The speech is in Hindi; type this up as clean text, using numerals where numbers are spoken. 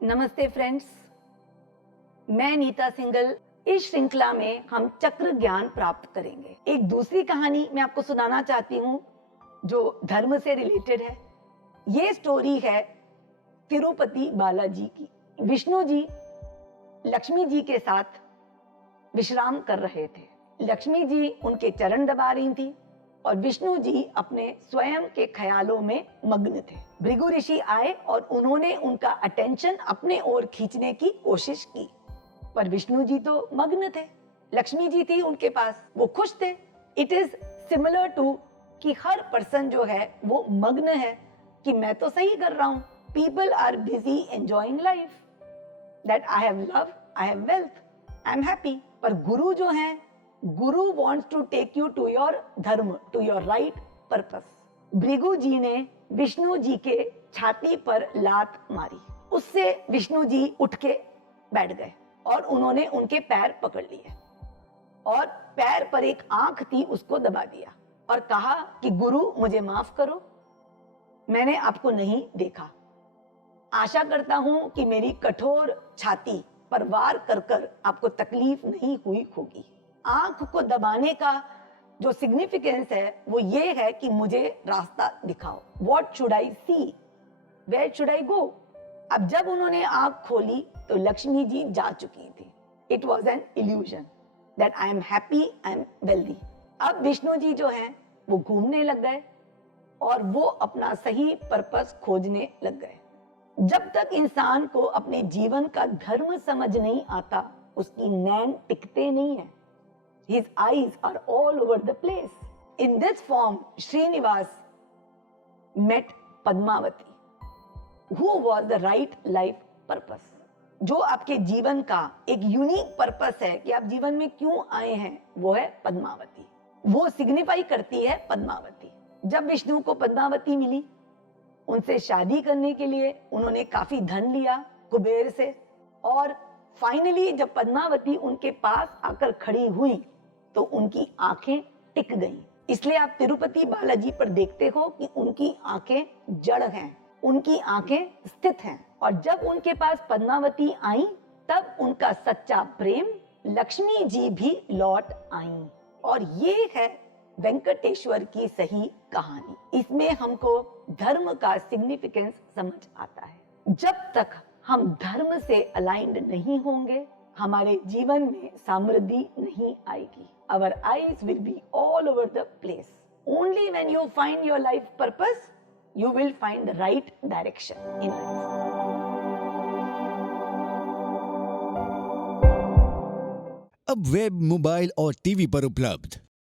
नमस्ते फ्रेंड्स, मैं नीता सिंगल। इस श्रृंखला में हम चक्र ज्ञान प्राप्त करेंगे। एक दूसरी कहानी मैं आपको सुनाना चाहती हूँ जो धर्म से रिलेटेड है। ये स्टोरी है तिरुपति बालाजी की। विष्णु जी लक्ष्मी जी के साथ विश्राम कर रहे थे। लक्ष्मी जी उनके चरण दबा रही थी और विष्णु जी अपने स्वयं के ख्यालों में मग्न थे। भृगु ऋषि आए और उन्होंने उनका अटेंशन अपने ओर खींचने की कोशिश की, पर विष्णु जी तो मग्न थे। लक्ष्मी जी थी उनके पास, वो खुश थे। इट इज सिमिलर टू कि हर पर्सन जो है वो मग्न है कि मैं तो सही कर रहा हूँ। People are busy enjoying life, that I have love, I have wealth, I am happy. पर गुरु जो है, गुरु wants to take you to your धर्म, to your right purpose। Bhrigu जी ने विष्णु जी के छाती पर लात मारी। उससे विष्णु जी उठ के बैठ गए और उन्होंने उनके पैर पकड़ लिए और पैर पर एक आंख थी उसको दबा दिया और कहा कि गुरु मुझे माफ करो, मैंने आपको नहीं देखा। आशा करता हूं कि मेरी कठोर छाती पर वार कर आपको तकलीफ नहीं हुई होगी। आंख को दबाने का जो सिग्निफिकेंस है वो ये है कि मुझे रास्ता दिखाओ। What should I see? Where should I go? अब जब उन्होंने आंख खोली तो लक्ष्मी जी जा चुकी थी। It was an illusion that I am happy, I am wealthy। अब विष्णु जी जो हैं वो घूमने लग गए और वो अपना सही पर्पस खोजने लग गए। जब तक इंसान को अपने जीवन का धर्म समझ नहीं आता, उसकी नैन टिकते नहीं है। His eyes are all over the place। In this form, Srinivas met Padmavati, who was the right life purpose। जो आपके जीवन का एक यूनिक पर्पस है कि आप जीवन में क्यों आए हैं, वो है पद्मावती। वो सिग्निफाई करती है पद्मावती। जब विष्णु को पद्मावती मिली, उनसे शादी करने के लिए उन्होंने काफी धन लिया कुबेर से, और फाइनली जब पद्मावती उनके पास आकर खड़ी हुई तो उनकी आंखें टिक गईं। इसलिए आप तिरुपति बालाजी पर देखते हो कि उनकी आंखें जड़ हैं, उनकी आंखें स्थित हैं। और जब उनके पास पद्मावती आई तब उनका सच्चा प्रेम लक्ष्मी जी भी लौट आई। और ये है वेंकटेश्वर की सही कहानी। इसमें हमको धर्म का सिग्निफिकेंस समझ आता है। जब तक हम धर्म से अलाइंड नहीं होंगे, हमारे जीवन में समृद्धि नहीं आएगी। Our eyes will be all over the place। Only when you find your life purpose, you will find the right direction in life। अब वेब, मोबाइल और टीवी पर उपलब्ध